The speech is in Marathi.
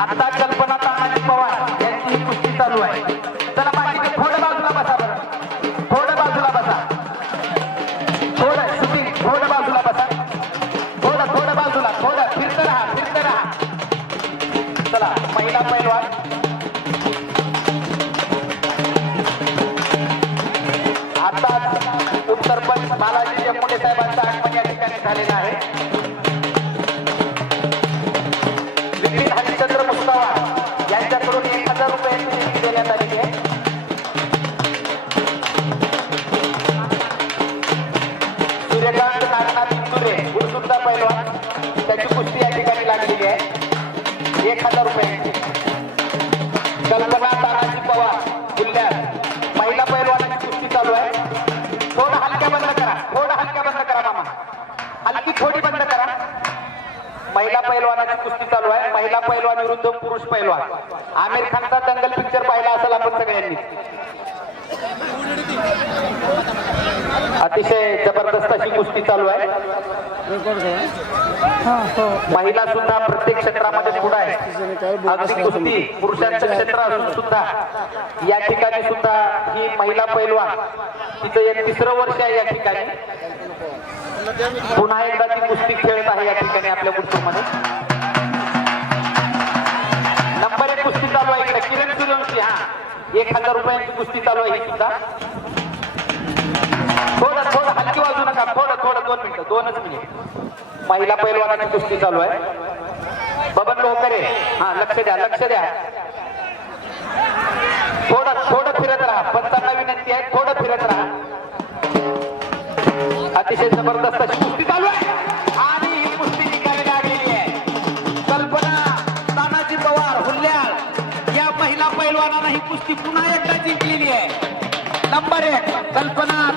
आता कल्पना तानाजी पवार यांची ही कुस्ती चालू आहे. चला मागे थोडं बाजूला बसा बरं, थोडं बाजूला बसा, थोडं शूटिंग थोडं बाजूला बसा, थोडं थोडं बाजूला, थोडं फिरत राहा, फिरत राहा. चला महिला पैलवान आता उपसरपंच बालाजी जमोटे साहेबांचं आगमन या ठिकाणी झालेलं आहे. विपिन हरिश्चंद्र मुस्तावा यांच्याकडून 1000 रुपयांची देणगी देण्यात आलेली आहे. सूर्यकांत नागनाथ इंदुरे गुरुसुद्धा पैलवान त्याची कुस्ती या ठिकाणी लागलेली आहे 1000 रुपयांची. कल्पना तानाजी पवार जिल्ह्यात महिला पैलवानाची कुस्ती चालू आहे. थोडं हलक्या बंद करा, थोडं हलक्या बंद करा मामा, हलकी थोडी बंद करा. महिला पैलवानाची कुस्ती चालू आहे. महिला पैलवान विरुद्ध पुरुष पैलवान. आमिर खानचा दंगल पिक्चर पाहिला असेल आपण सगळ्यांनी. अतिशय जबरदस्त अशी कुस्ती चालू आहे. महिला सुद्धा प्रत्येक क्षेत्रामध्ये पुढे आहे. अगदी कुस्ती पुरुषांचं क्षेत्र असून सुद्धा या ठिकाणी सुद्धा ही महिला पैलवान तिचं एक 3रं वर्ष आहे या ठिकाणी. पुन्हा एकदा ती कुस्ती खेळत आहे या ठिकाणी आपल्या गुरुमध्ये. नंबर 1 कुस्ती चालू आहे इकडे किरण सूर्यवंशी. हा 1000 रुपयांची कुस्ती चालू आहे ही सुद्धा. थोडं थोडं हलकी वाजू नका, थोडं थोडं 2 मिनिटं 2च मिनिट. महिला पैलवानाची कुस्ती चालू आहे. बबन लोहकरे हा लक्ष द्या, लक्ष द्या. थोडं थोडं फिरत राहा. पंचांना विनंती आहे थोडं फिरत राहा. अतिशय जबरदस्त अशी कुस्ती चालू आहे आणि ही कुस्ती निकाली लागलेली आहे. कल्पना तानाजी पवार हुल्ल्याळ या महिला पैलवानानं ही कुस्ती पुन्हा एकदा जिंकलेली आहे. नंबर 1 कल्पना